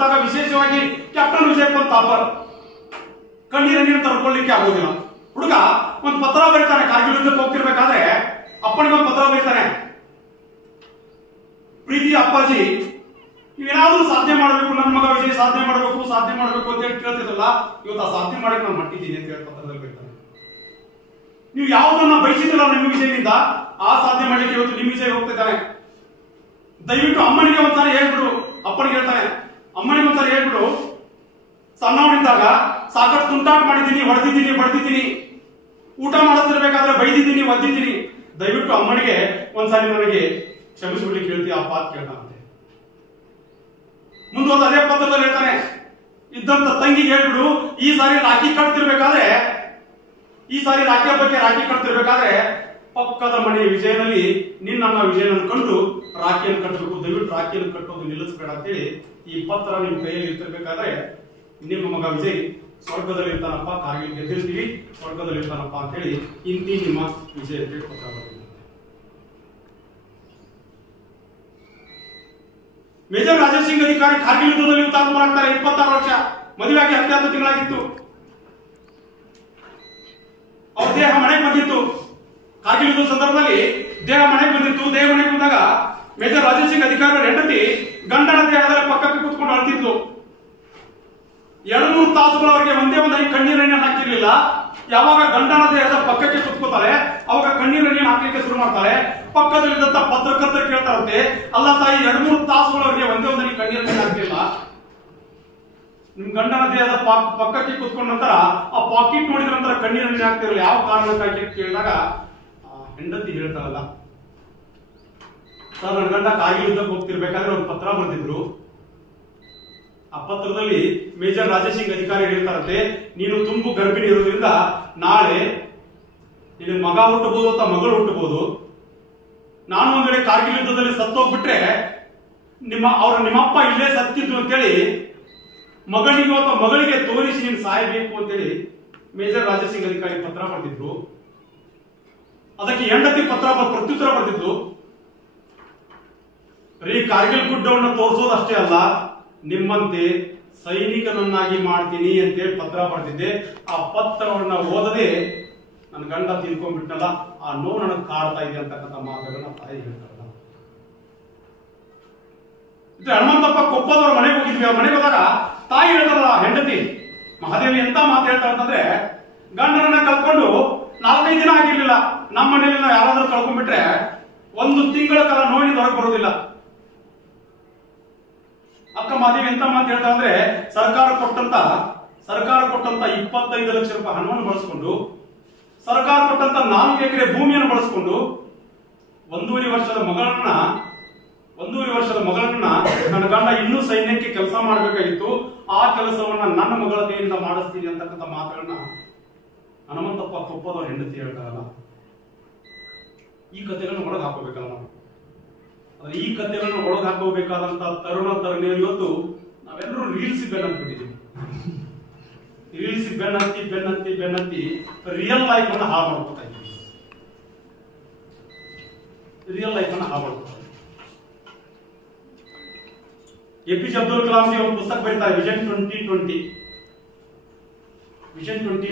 ಕೂತಾಗ ವಿಶೇಷವಾಗಿ ಕ್ಯಾಪ್ಟನ್ ವಿಜಯ್ ಪಂತ್ ಥಾಪರ್ ಕಣ್ಣೀರನ್ನು ತಡ್ಕೊಳ್ಳಿಕ್ಕೆ ಆಗೋದಿಲ್ಲ. ಹುಡುಗ ಒಂದು ಪತ್ರ ಬರೀತಾನೆ, ಕಾರ್ಗಿಲ್ ಯುದ್ಧಕ್ಕೆ ಹೋಗ್ತಿರ್ಬೇಕಾದ್ರೆ ಅಪ್ಪನಿಗೆ ಒಂದು ಪತ್ರ ಬರೀತಾನೆ, ಪ್ರೀತಿ ಅಪ್ಪಾಜಿ ನೀವೇನಾದ್ರೂ ಸಾಧನೆ ಮಾಡಬೇಕು, ನನ್ನ ಮಗ ವಿಜಯ್ ಸಾಧನೆ ಮಾಡಬೇಕು ಅಂತ ಹೇಳಿ ಕೇಳ್ತಿದ್ರಲ್ಲ, ಇವತ್ತು ಆ ಸಾಧನೆ ಮಾಡಕ್ಕೆ ನಾನು ಮಟ್ಟಿದ್ದೀನಿ ಅಂತ ಹೇಳಿ ಪತ್ರದಲ್ಲಿ ಬರೀತಾನೆ. ನೀವು ಯಾವುದನ್ನ ಬಯಸಿದ್ರಲ್ಲ ನಿಮ್ಮ ವಿಜಯದಿಂದ, ಆ ಸಾಧನೆ ಮಾಡ್ಲಿಕ್ಕೆ ಇವತ್ತು ನಿಮ್ಮ ವಿಜಯ್ ಹೋಗ್ತಿದ್ದಾನೆ. ದಯವಿಟ್ಟು ಅಮ್ಮನಿಗೆ ಒಂದ್ಸಲ ಹೇಳ್ಬಿಡು, ಅಪ್ಪನಿಗೆ ಹೇಳ್ತಾನೆ, ಅಮ್ಮನಿಗೆ ಒಂದ್ಸಲ ಹೇಳ್ಬಿಡು, ಸಣ್ಣವನಿದ್ದಾಗ ಸಾಕಷ್ಟು ತುಂಟಾಟ ಮಾಡಿದ್ದೀನಿ, ಹೊಡೆದಿದ್ದೀನಿ, ಬಡ್ದಿದ್ದೀನಿ, ಊಟ ಮಾಡುತ್ತಿರ್ಬೇಕಾದ್ರೆ ಬೈದಿದ್ದೀನಿ, ಒದ್ದಿದ್ದೀನಿ, ದಯವಿಟ್ಟು ಅಮ್ಮನಿಗೆ ಒಂದ್ಸಾರಿ ನನಗೆ ಕ್ಷಮಿಸ್ಬಿಡ್ಲಿಕ್ಕೆ ಹೇಳ್ತೀಯ ಅಪ್ಪ ಅಂತ ಕೇಳ್ತಾನಂತೆ. ಮುಂದುವರೆದ ಅದೇ ಪತ್ರದಲ್ಲಿ ಹೇಳ್ತಾನೆ, ಇದ್ದಂತ ತಂಗಿಗೆ ಹೇಳ್ಬಿಡು, ಈ ಸಾರಿ ರಾಖಿ ಕಟ್ತಿರ್ಬೇಕಾದ್ರೆ ರಾಖಿ ಕಟ್ತಿರ್ಬೇಕಾದ್ರೆ ಪಕ್ಕದ ಮನೆ ವಿಜಯನಲ್ಲಿ ನಿನ್ನ ವಿಜಯನನ್ನು ಕಂಡು ರಾಖಿಯನ್ನು ಕಟ್ಟಬೇಕು, ದಯವಿಟ್ಟು ರಾಖಿಯನ್ನು ಕಟ್ಟೋದು ನಿಲ್ಲಿಸಬೇಡ ಅಂತೇಳಿ ಈ ಪತ್ರ ನಿಮ್ ಕೈಯಲ್ಲಿ ಇರ್ತಿರ್ಬೇಕಾದ್ರೆ ನಿಮ್ಮ ಮಗ ವಿಜಯ್ ಸ್ವರ್ಗದಲ್ಲಿ ಇರ್ತಾನಪ್ಪ, ಕಾರ್ಗಿಲ್ ಗೆದ್ದಿರ್ತೀವಿ, ಸ್ವರ್ಗದಲ್ಲಿ ಇರ್ತಾನಪ್ಪ ಅಂತ ಹೇಳಿ ಇಂತಿ ನಿಮ್ಮ ವಿಜಯ್ ಅಂತ ಪತ್ರ ಬರೆದಿದ್ದಾರೆ. ಮೇಜರ್ ರಾಜೇಶ್ ಸಿಂಗ್ ಅಧಿಕಾರಿ ಕಾರ್ಗಿಲ್ ಯುದ್ಧದಲ್ಲಿ ಹುತಾತ್ಮರಾಗ್ತಾರೆ. 26 ವರ್ಷ, ಮದುವೆಯಾಗಿ 14 ತಿಂಗಳಾಗಿತ್ತು. ಅವ್ರ ದೇಹ ಮನೆಗೆ ಬಂದಿತ್ತು. ಕಾರ್ಗಿಲ್ ಯುದ್ಧದ ಸಂದರ್ಭದಲ್ಲಿ ದೇಹ ಮನೆಗೆ ಬಂದಿತ್ತು. ದೇಹ ಮನೆಗೆ ಬಂದಾಗ ಮೇಜರ್ ರಾಜೇಶ್ ಸಿಂಗ್ ಅಧಿಕಾರಿ ಹೆಂಡತಿ ಗಂಡನ ದೇಹದಲ್ಲಿ ಪಕ್ಕಕ್ಕೆ ಕೂತ್ಕೊಂಡು ಅಳ್ತಿದ್ಲು. 2-3 ತಾಸುಗಳವರೆಗೆ ಒಂದೇ ಒಂದಾಗಿ ಕಣ್ಣೀರನ್ನು ಹಾಕಿರ್ಲಿಲ್ಲ. ಯಾವಾಗ ಗಂಡನ ದೇಹದ ಪಕ್ಕಕ್ಕೆ ಕುತ್ಕೋತಾರೆ ಅವಾಗ ಕಣ್ಣೀರನ್ನು ಹಾಕ್ಲಿಕ್ಕೆ ಶುರು ಮಾಡ್ತಾರೆ. ಪಕ್ಕದಲ್ಲಿದ್ದಂತ ಪತ್ರಕರ್ತರು ಕೇಳ್ತಾರಂತೆ, ಅಲ್ಲ ತಾಯಿ 2-3 ತಾಸುಗಳವರೆಗೆ ಒಂದೇ ಒಂದಾಗಿ ಕಣ್ಣೀರನ್ನು ಹಾಕಿಲ್ಲ, ನಿಮ್ ಗಂಡನ ದೇಹದ ಪಕ್ಕಕ್ಕೆ ಕುತ್ಕೊಂಡ ನಂತರ ಆ ಪಾಕೆಟ್ ನೋಡಿದ ನಂತರ ಕಣ್ಣೀರನ್ನು ಹಾಕ್ತಿರಲ್ಲ, ಯಾವ ಕಾರಣಕ್ಕಾಗಿ ಕೇಳಿದಾಗ ಹೆಂಡತಿ ಹೇಳ್ತಾರಲ್ಲ, ಸರ್ ನನ್ನ ಗಂಡ ಕಾರ್ಗಿಲ್ ಯುದ್ಧಕ್ಕೆ ಹೋಗ್ತಿರ್ಬೇಕಾದ್ರೆ ಒಂದು ಪತ್ರ ಬರೆದಿದ್ರು. ಆ ಪತ್ರದಲ್ಲಿ ಮೇಜರ್ ರಾಜೇಶ್ ಸಿಂಗ್ ಅಧಿಕಾರಿ ಹೇಳ್ತಾರಂತೆ, ನೀನು ತುಂಬು ಗರ್ಭಿಣಿ ಇರೋದ್ರಿಂದ ನಾಳೆ ನಿನ್ನ ಮಗ ಹುಟ್ಟಬಹುದು ಅಥವಾ ಮಗಳು ಹುಟ್ಟಬಹುದು. ನಾನು ಒಂದ್ ವೇಳೆ ಕಾರ್ಗಿಲ್ ಯುದ್ಧದಲ್ಲಿ ಸತ್ತೋಗ್ಬಿಟ್ರೆ ನಿಮ್ಮಪ್ಪ ಇಲ್ಲೇ ಸತ್ತಿದ್ದು ಅಂತೇಳಿ ಮಗನಿಗೆ ಅಥವಾ ಮಗಳಿಗೆ ತೋರಿಸಿ ನೀನು ಸಾಯಬೇಕು ಅಂತೇಳಿ ಮೇಜರ್ ರಾಜೇಶ್ ಸಿಂಗ್ ಅಧಿಕಾರಿ ಪತ್ರ ಬರೆದಿದ್ರು. ಅದಕ್ಕೆ ಹೆಂಡತಿ ಪ್ರತ್ಯುತ್ತರ ಬರೆದಿದ್ರು, ಕಾರ್ಗಿಲ್ ಗುಡ್ಡವನ್ನು ತೋರಿಸೋದಷ್ಟೇ ಅಲ್ಲ, ನಿಮ್ಮಂತೆ ಸೈನಿಕನನ್ನಾಗಿ ಮಾಡ್ತೀನಿ ಅಂತೇಳಿ ಪತ್ರ ಬರೆದಿದ್ದೆ. ಆ ಪತ್ರವನ್ನ ಓದದೆ ನನ್ನ ಗಂಡ ತಿಳ್ಕೊಂಡ್ಬಿಟ್ನಲ್ಲ, ಆ ನೋವು ನನಗೆ ಕಾಡ್ತಾ ಇದೆ ಅಂತಕ್ಕಂಥ ಮಾತುಗಳನ್ನ ತಾಯಿ ಹೇಳ್ತಾರಲ್ಲ. ಹನುಮಂತಪ್ಪ ಕೊಪ್ಪದವ್ರ ಮನೆಗೆ ಹೋಗಿದ್ವಿ. ಅವ್ರ ಮನೆಗೆ ಹೋದಾಗ ತಾಯಿ ಹೇಳ್ತಾರಲ್ಲ, ಹೆಂಡತಿ ಮಹಾದೇವಿ ಎಂತ ಮಾತು ಹೇಳ್ತಾರ ಅಂತಂದ್ರೆ, ಗಂಡನನ್ನ ಕಳ್ಕೊಂಡು 4-5 ದಿನ ಆಗಿರ್ಲಿಲ್ಲ, ನಮ್ಮ ಮನೆಯಲ್ಲಿ ನಾವು ಯಾರಾದ್ರೂ ಕಳ್ಕೊಂಡ್ಬಿಟ್ರೆ 1 ತಿಂಗಳ ಕಾಲ ನೋವಿನಿಂದ ಹೊರಗೆ ಬರೋದಿಲ್ಲ. ಅಕ್ಕ ಮಾದೇವಿ ಎಂತ ಮಾತು ಹೇಳ್ತಾ ಅಂದ್ರೆ, ಸರ್ಕಾರ ಕೊಟ್ಟಂತ 25 ಲಕ್ಷ ರೂಪಾಯಿ ಹಣವನ್ನು ಬಳಸಿಕೊಂಡು, ಸರ್ಕಾರ ಕೊಟ್ಟಂತ 4 ಎಕರೆ ಭೂಮಿಯನ್ನು ಬಳಸಿಕೊಂಡು 1.5 ವರ್ಷದ ಮಗಳನ್ನ ನನ್ನ ಗಂಡ ಇನ್ನೂ ಸೈನ್ಯಕ್ಕೆ ಕೆಲಸ ಮಾಡಬೇಕಾಗಿತ್ತು, ಆ ಕೆಲಸವನ್ನ ನನ್ನ ಮಗಳ ಕೈಯಿಂದ ಮಾಡಿಸ್ತೀನಿ ಅಂತಕ್ಕಂಥ ಮಾತುಗಳನ್ನ ಹನುಮಂತಪ್ಪ ಕೊಪ್ಪದವ್ರ ಹೆಂಡತಿ ಹೇಳ್ತಾರಲ್ಲ. ಈ ಕಥೆಗಳನ್ನ ಒಳಗೆ ಹಾಕೋಬೇಕಲ್ಲ ನಾವು. ಆದ್ರೆ ಈ ಕಥೆಗಳನ್ನ ಒಳಗೆ ಹಾಕೋಬೇಕಾದಂತ ತರುಣಿಯರು ಇವತ್ತು ನಾವೆಲ್ಲರೂ ರೀಲ್ಸ್ ಬೆನ್ನಂತಿದ್ದೀವಿ. ರೀಲ್ಸ್ ಬೆನ್ನಂತಿ ರಿಯಲ್ ಲೈಫ್ ಅನ್ನ ಹಾಳು ಮಾಡ್ಕೊತಾ ಇದ್ದೀವಿ. ಎಪಿಜೆ ಅಬ್ದುಲ್ ಕಲಾಂ ಜಿ ಒಂದು ಪುಸ್ತಕ ಬರೀತಾರೆ, ವಿಷನ್ 2020. 2010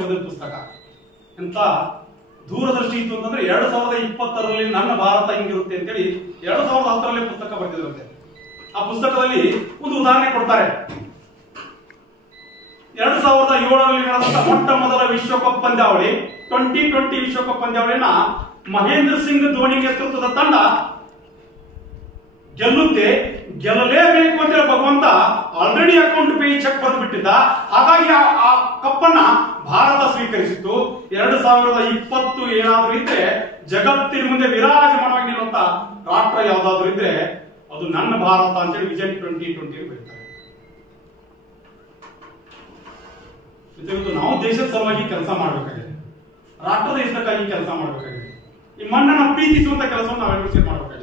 ಬಂದಿದ್ದ ಪುಸ್ತಕ. ಎಂತ ದೂರದೃಷ್ಟಿ ಇತ್ತು ಅಂತಂದ್ರೆ 2026 ನನ್ನ ಭಾರತ ಹಿಂಗಿರುತ್ತೆ ಅಂತೇಳಿ 2010 ಪುಸ್ತಕ ಬರೆದಿರುತ್ತೆ. ಆ ಪುಸ್ತಕದಲ್ಲಿ ಒಂದು ಉದಾಹರಣೆ ಕೊಡ್ತಾರೆ. 2007 ನಡೆದಂತ ಮೊಟ್ಟ ಮೊದಲ ವಿಶ್ವಕಪ್ ಪಂದ್ಯಾವಳಿ 2020 ವಿಶ್ವಕಪ್ ಪಂದ್ಯಾವಳಿಯನ್ನ ಮಹೇಂದ್ರ ಸಿಂಗ್ ಧೋನಿ ನೇತೃತ್ವದ ತಂಡ ಗೆಲ್ಲಲೇಬೇಕು ಅಂತ ಭಗವಂತ ಆಲ್ರೆಡಿ ಅಕೌಂಟ್ ಪೇ ಚೆಕ್ ಬರೆದು ಬಿಟ್ಟಿದ್ದ. ಹಾಗಾಗಿ ಆ ಕಪ್ಪನ್ನ ಭಾರತ ಸ್ವೀಕರಿಸಿತ್ತು. 2020 ಏನಾದ್ರೂ ಇದ್ರೆ ಜಗತ್ತಿನ ಮುಂದೆ ವಿರಾಜಮಾನವಾಗಿ ನಿಲ್ಲುವಂತ ರಾಷ್ಟ್ರ ಯಾವ್ದಾದ್ರು ಇದ್ರೆ ಅದು ನನ್ನ ಭಾರತ ಅಂತೇಳಿ ವಿಷನ್ 2020 ಬರೀತಾರೆ. ಇವತ್ತು ನಾವು ದೇಶದ ಸಲುವಾಗಿ ಕೆಲಸ ಮಾಡಬೇಕಾಗಿದೆ, ರಾಷ್ಟ್ರದ ಹಿತಕ್ಕಾಗಿ ಕೆಲಸ ಮಾಡಬೇಕಾಗಿದೆ, ಈ ಮಣ್ಣನ್ನು ಪ್ರೀತಿಸುವಂತ ಕೆಲಸವನ್ನು ನಾವೆಲ್ಲರೂ ಮಾಡಬೇಕಾಗಿದೆ.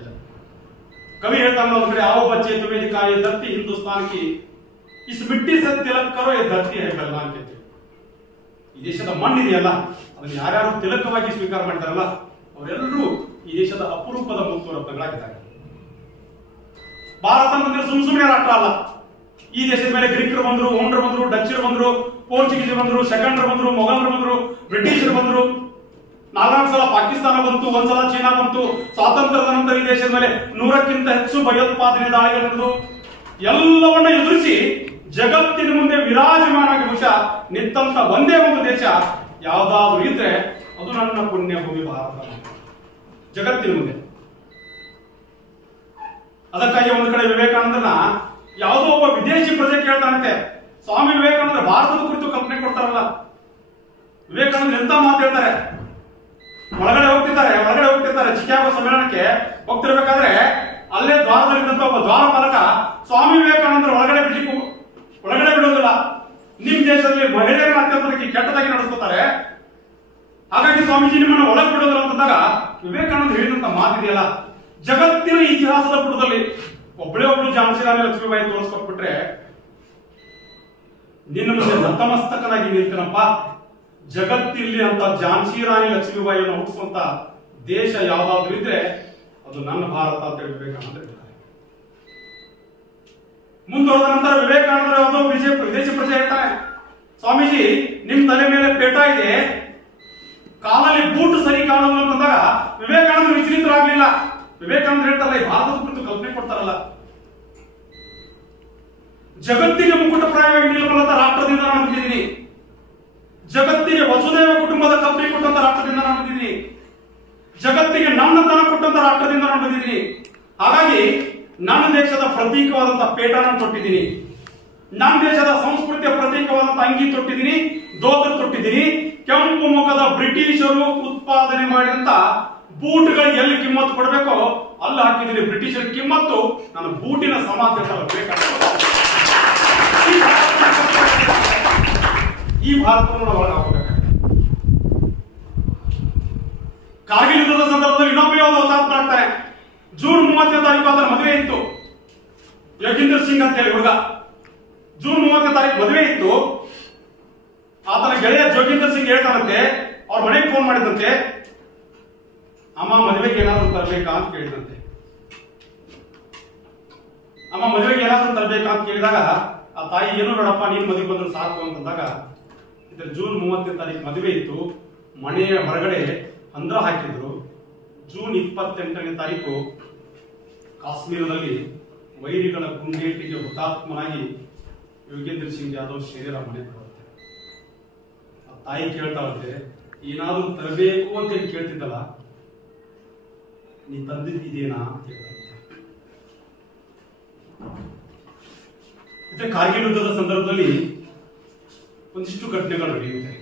कवि ಹೇಳ್ತಾ ಇದ್ದಾರೆ, आओ बच्चे तुम्हें दिखाए धरती हिंदुस्तान की इस मिट्टी से तिलक करो ये धरती है बलवान के. ಈ ದೇಶದ ಮಣ್ಣಿದೆಯಲ್ಲ ಅದನ್ನು ಯಾರ್ಯಾರು ತಿಲಕವಾಗಿ ಸ್ವೀಕಾರ ಮಾಡ್ತಾರಲ್ಲ ಅವರೆಲ್ಲರೂ ಈ ದೇಶದ ಅಪರೂಪದ ಮುತ್ತು ರತ್ನಗಳಾಗಿದ್ದಾರೆ. ಭಾರತ ಅಂತಂದ್ರೆ ಸುಮ್ಮನೆ ರಾಷ್ಟ್ರ ಅಲ್ಲ. ಈ ದೇಶದ ಮೇಲೆ ಗ್ರೀಕರು ಬಂದ್ರು, ಹೋಂಡ್ರು ಬಂದ್ರು, ಡಚ್ಚರು ಬಂದ್ರು, ಪೋರ್ಚುಗೀಸರು ಬಂದ್ರು, ಸೆಕೆಂಡ್ರು ಬಂದ್ರು, ಮೊಘಲರು ಬಂದ್ರು, ಬ್ರಿಟಿಷರು ಬಂದ್ರು, 4 ಸಲ ಪಾಕಿಸ್ತಾನ ಬಂತು, 1 ಸಲ ಚೀನಾ ಬಂತು. ಸ್ವಾತಂತ್ರ್ಯದ ನಂತರ ಈ ದೇಶದ ಮೇಲೆ 100ಕ್ಕಿಂತ ಹೆಚ್ಚು ಭಯೋತ್ಪಾದನೆ ದಾಳಿಗಳು ಎಲ್ಲವನ್ನ ಎದುರಿಸಿ ಜಗತ್ತಿನ ಮುಂದೆ ವಿರಾಜಮಾನವಾಗಿ ಬಹುಶಃ ನಿಂತ ಒಂದೇ ಒಂದು ದೇಶ ಯಾವ್ದಾದ್ರು ಇದ್ರೆ ಅದು ನನ್ನ ಪುಣ್ಯ ಭೂಮಿ ಭಾರತ. ಜಗತ್ತಿನ ಮುಂದೆ. ಅದಕ್ಕಾಗಿ ಒಂದು ಕಡೆ ವಿವೇಕಾನಂದನ ಯಾವುದೋ ಒಬ್ಬ ವಿದೇಶಿ ಪ್ರಜೆ ಕೇಳ್ತಾನಂತೆ, ಸ್ವಾಮಿ ವಿವೇಕಾನಂದ ಭಾರತದ ಕುರಿತು ಕಲ್ಪನೆ ಕೊಡ್ತಾರಲ್ಲ, ವಿವೇಕಾನಂದ ಎಂತ ಮಾತು ಹೇಳ್ತಾರೆ. ಒಳಗಡೆ ಹೋಗ್ತಿರ್ತಾರೆ ಚಿಕಾಗೋ ಸಮ್ಮೇಳನಕ್ಕೆ ಹೋಗ್ತಿರ್ಬೇಕಾದ್ರೆ ಅಲ್ಲೇ ದ್ವಾರದಲ್ಲಿದ್ದಂತ ಒಬ್ಬ ದ್ವಾರಪಾಲಕ ಸ್ವಾಮಿ ವಿವೇಕಾನಂದರು ಒಳಗಡೆ ಬಿಡೋದಿಲ್ಲ. ನಿಮ್ ದೇಶದಲ್ಲಿ ಮಹಿಳೆಯರನ್ನ ಅತ್ಯಂತ ಕೆಟ್ಟದಾಗಿ ನಡೆಸ್ಕೊತಾರೆ, ಹಾಗಾಗಿ ಸ್ವಾಮೀಜಿ ನಿಮ್ಮನ್ನ ಒಳಗೆ ಬಿಡೋದಿಲ್ಲ ಅಂತಂದಾಗ ವಿವೇಕಾನಂದ ಹೇಳಿದಂತ ಮಾತಿದೆಯಲ್ಲ, ಜಗತ್ತಿನ ಇತಿಹಾಸದ ಪುಟದಲ್ಲಿ ಒಬ್ಳು ಝಾನ್ಸಿ ರಾಣಿ ಲಕ್ಷ್ಮೀಬಾಯಿ ತೋರಿಸ್ಕೊಟ್ಬಿಟ್ರೆ ನಿನ್ನ ಮುಂದೆ ನತಮಸ್ತಕನಾಗಿ ನಿಲ್ತೀನಪ್ಪ. ಜಗತ್ತಿಲ್ಲಿ ಅಂತ ಝಾನ್ಸಿ ರಾಣಿ ಲಕ್ಷ್ಮೀಬಾಯಿಯನ್ನು ಹುಟ್ಟಿಸುವಂತ ದೇಶ ಯಾವ್ದಾದ್ರು ಇದ್ರೆ ಅದು ನನ್ನ ಭಾರತ ಅಂತ ಹೇಳಿ ವಿವೇಕಾನಂದ ಹೇಳ್ತಾರೆ. ಮುಂದುವರೆದ ನಂತರ ವಿವೇಕಾನಂದ ಯಾವುದೋ ವಿದೇಶಿ ಪ್ರಜೆ ಹೇಳ್ತಾರೆ, ಸ್ವಾಮೀಜಿ ನಿಮ್ ತಲೆ ಮೇಲೆ ಪೇಟ ಇದೆ, ಕಾಲಲ್ಲಿ ಬೂಟು ಸರಿ ಕಾಣೋದು ಅಂತಂದಾಗ ವಿವೇಕಾನಂದ ವಿಚಲಿತರಾಗ್ಲಿಲ್ಲ. ವಿವೇಕಾನಂದ ಹೇಳ್ತಾರಲ್ಲ, ಈ ಭಾರತದ ಕುರಿತು ಕಲ್ಪನೆ ಕೊಡ್ತಾರಲ್ಲ, ಜಗತ್ತಿಗೆ ಮುಕುಟಪ್ರಾಯವಾಗಿ ನಿಲ್ಲಬಲ್ಲಂತ ರಾಷ್ಟ್ರದಿಂದ ನಾನು ಬಂದಿದ್ದೀನಿ, ಜಗತ್ತಿಗೆ ವಸುದೇವ ಕುಟುಂಬದ ಕಲ್ಪನೆ ಕೊಟ್ಟಂತ ರಾಷ್ಟ್ರದಿಂದ ನಾನು ಬಂದಿದ್ದೀನಿ, ಜಗತ್ತಿಗೆ ನನ್ನತನ ಕೊಟ್ಟಂತ ರಾಷ್ಟ್ರದಿಂದ ನಾನು ಬಂದಿದ್ದೀನಿ. ಹಾಗಾಗಿ ನನ್ನ ದೇಶದ ಪ್ರತೀಕವಾದಂತಹ ಪೇಟನ ಕೊಟ್ಟಿದ್ದೀನಿ, ನನ್ನ ದೇಶದ ಸಂಸ್ಕೃತಿಯ ಪ್ರತೀಕವಾದಂತ ಅಂಗಿ ತೊಟ್ಟಿದ್ದೀನಿ, ದೋತ್ರ ತೊಟ್ಟಿದ್ದೀನಿ. ಕೆಂಪು ಮುಖದ ಬ್ರಿಟಿಷರು ಉತ್ಪಾದನೆ ಮಾಡಿದಂತ ಬೂಟ್ಗಳಿಗೆ ಎಲ್ಲಿ ಕಿಮ್ಮತ್ತು ಕೊಡಬೇಕೋ ಅಲ್ಲಿ ಹಾಕಿದ್ದೀನಿ. ಬ್ರಿಟಿಷರ ಕಿಮ್ಮತ್ತು ನನ್ನ ಬೂಟಿನ ಸಮಾಜ ಈ ಭಾರತವನ್ನು ಒಳಗೆ ಹಾಕಬೇಕಾಗ್ತದೆ. ಕಾರ್ಗಿಲ್ ಯುದ್ಧದ ಸಂದರ್ಭದಲ್ಲಿ ಇನ್ನೊಬ್ಬ ಯಾವುದೋ ಹುತಾತ್ಮ ಆಗ್ತಾರೆ. ಜೂನ್ 30ನೇ ತಾರೀಕು ಆತನ ಮದುವೆ ಇತ್ತು. ಯೋಗೇಂದರ್ ಸಿಂಗ್ ಅಂತ ಹೇಳಿ ಹುಡುಗ, ಜೂನ್ 30ನೇ ತಾರೀಕು ಮದುವೆ ಇತ್ತು. ಆತನ ಗೆಳೆಯ ಜೋಗೇಂದರ್ ಸಿಂಗ್ ಹೇಳ್ತಾನಂತೆ, ಅವ್ರ ಮನೆಗೆ ಫೋನ್ ಮಾಡಿದಂತೆ, ಅಮ್ಮ ಮದುವೆಗೆ ಏನಾದ್ರು ತರಬೇಕಾ ಅಂತ ಕೇಳಿದಂತೆ. ಅಮ್ಮ ಮದುವೆಗೆ ಏನಾದ್ರು ತರಬೇಕಾ ಅಂತ ಕೇಳಿದಾಗ ಆ ತಾಯಿ ಏನೂ ಬೇಡಪ್ಪ, ನೀನ್ ಮದುವೆ ಬಂದ್ರು ಸಾಕು ಅಂತಂದಾಗ, ಇದ್ರ ಜೂನ್ 30ನೇ ತಾರೀಕು ಮದುವೆ ಇತ್ತು. ಮನೆಯ ಹೊರಗಡೆ ಹಂದ್ರ ಹಾಕಿದ್ರು. ಜೂನ್ 28ನೇ ತಾರೀಕು ಕಾಶ್ಮೀರದಲ್ಲಿ ವೈರಿಗಳ ಗುಂಡೇಟಿಗೆ ಹುತಾತ್ಮನಾಗಿ ಯೋಗೇಂದ್ರ ಸಿಂಗ್ ಯಾದವ್ ಶರೀರ ಮನೆ ಬರುತ್ತೆ. ಆ ತಾಯಿ ಕೇಳ್ತಾಳಂತೆ, ಏನಾದ್ರೂ ತರಬೇಕು ಅಂತ ಹೇಳಿ ಕೇಳ್ತಿದ್ದಲ್ಲ, ನೀ ತಂದಿದ್ದೇನಾ ಅಂತ ಹೇಳ್ತಾರಂತೆ. ಮತ್ತೆ ಕಾರ್ಗಿಲ್ ಯುದ್ಧದ ಸಂದರ್ಭದಲ್ಲಿ ಒಂದಿಷ್ಟು ಘಟನೆಗಳು ನಡೆಯುತ್ತೆ.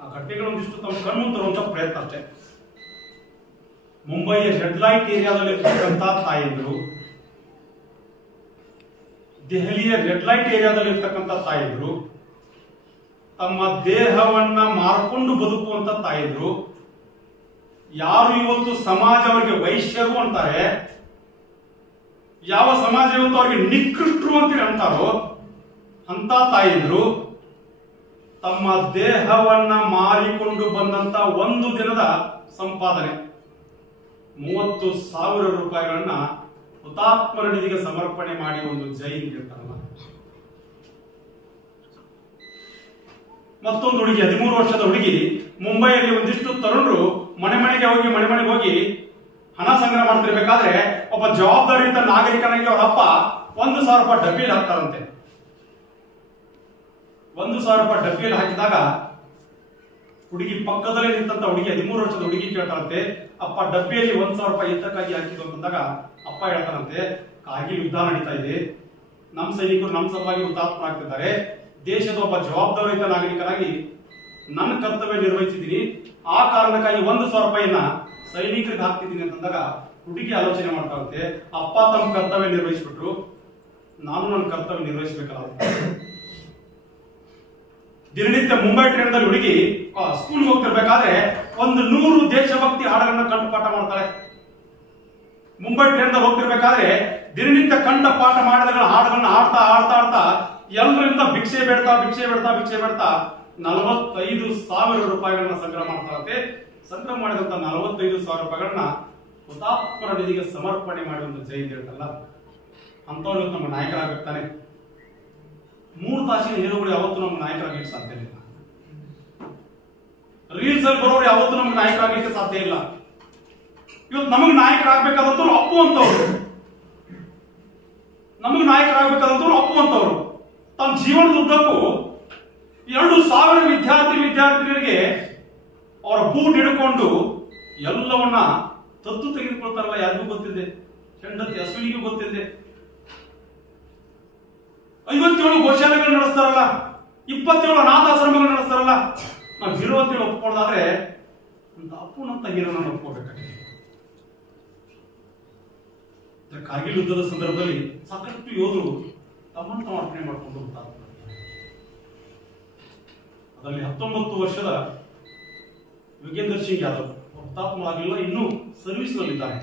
ಆ ಘಟನೆಗಳು ಒಂದಿಷ್ಟು ತಮ್ಮ ಕಣ್ಣು ತರುವಂತ ಪ್ರಯತ್ನ ಅಷ್ಟೇ. ಮುಂಬೈಯ ರೆಡ್-ಲೈಟ್ ಏರಿಯಾದಲ್ಲಿ ಇರ್ತಕ್ಕಂಥ ತಾಯಂದ್ರು, ದೆಹಲಿಯ ರೆಡ್-ಲೈಟ್ ಏರಿಯಾದಲ್ಲಿ ಇರ್ತಕ್ಕಂಥ ತಾಯಂದ್ರು, ತಮ್ಮ ದೇಹವನ್ನ ಮಾರ್ಕೊಂಡು ಬದುಕುವಂತ ತಾಯಂದ್ರು, ಯಾರು ಇವತ್ತು ಸಮಾಜ ಅವರಿಗೆ ವೈಶ್ಯರು ಅಂತಾರೆ, ಯಾವ ಸಮಾಜ ಇವತ್ತು ಅವರಿಗೆ ನಿಕೃಷ್ಟರು ಅಂತ ಅಂತಾರೋ ಅಂತ ತಾಯಂದ್ರು ತಮ್ಮ ದೇಹವನ್ನ ಮಾರಿಕೊಂಡು ಬಂದಂತ ಒಂದು ದಿನದ ಸಂಪಾದನೆ 30,000 ರೂಪಾಯಿಗಳನ್ನ ಹುತಾತ್ಮರ ನಿಧಿಗೆ ಸಮರ್ಪಣೆ ಮಾಡಿ ಒಂದು ಜೈನ್ ಹೇಳ್ತಾರಲ್ಲ. ಮತ್ತೊಂದು ಹುಡುಗಿ, 13 ವರ್ಷದ ಹುಡುಗಿ, ಮುಂಬೈಯಲ್ಲಿ ಒಂದಿಷ್ಟು ತರುಣರು ಮನೆಗೆ ಹೋಗಿ ಹಣ ಸಂಗ್ರಹ ಮಾಡ್ತಿರ್ಬೇಕಾದ್ರೆ ಒಬ್ಬ ಜವಾಬ್ದಾರಿಯುತ ನಾಗರಿಕನಾಗಿ ಅವರ ಅಪ್ಪ 1,000 ರೂಪಾಯಿ ಡಬ್ಬಿಯಲ್ಲಿ ಹಾಕ್ತಾರಂತೆ. 1,000 ರೂಪಾಯಿ ಡಬ್ಬಿಯಲ್ಲಿ ಹಾಕಿದಾಗ ಹುಡುಗಿ ಪಕ್ಕದಲ್ಲೇ ನಿಂತ ಹುಡುಗಿ, 13 ವರ್ಷದ ಹುಡುಗಿ ಕೇಳ್ತಾರಂತೆ, ಅಪ್ಪ ಡಬ್ಬಿಯಲ್ಲಿ 1,000 ರೂಪಾಯಿ ಎತ್ತಕ್ಕಾಗಿ ಹಾಕಿದ್ದು ಅಂತಂದಾಗ ಅಪ್ಪ ಹೇಳ್ತಾರಂತೆ, ಕಾರ್ಗಿಲ್ ಯುದ್ಧ ನಡೀತಾ ಇದೆ, ನಮ್ಮ ಸೈನಿಕರು ನಮ್ಮ ಸಲುವಾಗಿ ಹುತಾತ್ಮರಾಗ್ತಿದ್ದಾರೆ, ದೇಶದ ಒಬ್ಬ ಜವಾಬ್ದಾರಿಯುತ ನಾಗರಿಕನಾಗಿ ನನ್ನ ಕರ್ತವ್ಯ ನಿರ್ವಹಿಸಿದ್ದೀನಿ, ಆ ಕಾರಣಕ್ಕಾಗಿ 1,000 ರೂಪಾಯಿನ ಸೈನಿಕರಿಗೆ ಹಾಕ್ತಿದ್ದೀನಿ ಅಂತಂದಾಗ ಹುಡುಗಿ ಆಲೋಚನೆ ಮಾಡ್ತಾರಂತೆ, ಅಪ್ಪ ತಮ್ಮ ಕರ್ತವ್ಯ ನಿರ್ವಹಿಸ್ಬಿಟ್ರು, ನಾನು ನನ್ನ ಕರ್ತವ್ಯ ನಿರ್ವಹಿಸಬೇಕಲ್ಲ. ದಿನನಿತ್ಯ ಮುಂಬೈ ಟ್ರೈನ್ದಲ್ಲಿ ಹುಡುಗಿ ಸ್ಕೂಲ್ ಹೋಗ್ತಿರ್ಬೇಕಾದ್ರೆ 100 ದೇಶಭಕ್ತಿ ಹಾಡುಗಳನ್ನ ಕಂಠಪಾಠ ಮಾಡ್ತಾಳೆ. ಮುಂಬೈ ಟ್ರೈನ್ದಲ್ಲಿ ಹೋಗ್ತಿರ್ಬೇಕಾದ್ರೆ ದಿನನಿತ್ಯ ಕಂಠಪಾಠ ಮಾಡಿದ ಹಾಡುಗಳನ್ನ ಹಾಡ್ತಾ ಹಾಡ್ತಾ ಹಾಡ್ತಾ ಎಲ್ಲರಿಂದ ಭಿಕ್ಷೆ ಬೇಡ್ತಾ 45,000 ರೂಪಾಯಿಗಳನ್ನ ಸಂಗ್ರಹ ಮಾಡ್ತಾರಂತೆ. ಸಂಗ್ರಹ ಮಾಡಿದಂತ 45,000 ರೂಪಾಯಿಗಳನ್ನ ಹುತಾತ್ಮರ ನಿಧಿಗೆ ಸಮರ್ಪಣೆ ಮಾಡಿ ಒಂದು ಜೈನ್ ಹೇಳ್ತಲ್ಲ, ಅಂತವ್ರು ನಮ್ಮ ನಾಯಕರಾಗಬೇಕು ತಾನೆ. 3 ತಾಸಿನ ಹೀರೋಗಳು ಯಾವತ್ತೂ ನಮ್ಗೆ ನಾಯಕರಾಗಲಿಕ್ಕೆ ಸಾಧ್ಯ ಇಲ್ಲ. ರೀಲ್ಸ್ ಅಲ್ಲಿ ಬರೋರು ಯಾವತ್ತೂ ನಮ್ಗೆ ನಾಯಕರಾಗಲಿಕ್ಕೆ ಸಾಧ್ಯ ಇಲ್ಲ. ಇವತ್ತು ನಮಗೆ ನಾಯಕರಾಗಬೇಕಾದಂತವ್ರು ಅಪ್ಪು ಅಂತವ್ರು, ನಮಗೆ ನಾಯಕರಾಗಬೇಕಾದಂತವ್ರು ಅಪ್ಪು ಅಂತವ್ರು ತಮ್ಮ ಜೀವನದ ಉದ್ದಕ್ಕೂ 2,000 ವಿದ್ಯಾರ್ಥಿನಿಯರಿಗೆ ಅವರ ಬೂಟ್ ಹಿಡ್ಕೊಂಡು ಎಲ್ಲವನ್ನ ತತ್ತು ತೆಗೆದುಕೊಳ್ತಾರಲ್ಲ. ಯಾರಿಗೂ ಗೊತ್ತಿದೆ, ಹೆಂಡತಿ ಅಶ್ವಿನಿಗೂ ಗೊತ್ತಿದೆ. 57 ಗೋಶಾಲೆಗಳು ನಡೆಸ್ತಾರಲ್ಲ, 27 ಅನಾಥಾಶ್ರಮಗಳು ನಡೆಸ್ತಾರಲ್ಲ. ನಾವು ಹೀರೋ ಅಂತೇಳಿ ಒಪ್ಕೊಳ್ಳೋದಾದ್ರೆ ಅಂತ ಅಪ್ಪನಂತ ಹೀರೋನ ಒಪ್ಕೋಬೇಕಾಗಿದೆ. ಕಾರ್ಗಿಲ್ ಯುದ್ಧದ ಸಂದರ್ಭದಲ್ಲಿ ಸಾಕಷ್ಟು ಯೋಧರು ತಮ್ಮನ್ನು ತಾವು ಅರ್ಪಣೆ ಮಾಡಿಕೊಂಡು ಹೋಗ್ತಾರೆ. ಅದರಲ್ಲಿ 19 ವರ್ಷದ ಯೋಗೇಂದ್ರ ಸಿಂಗ್ ಯಾದವ್ ಹುತಾತ್ಮರಾಗಲಿಲ್ಲ, ಇನ್ನೂ ಸರ್ವಿಸ್ ನಲ್ಲಿದ್ದಾರೆ.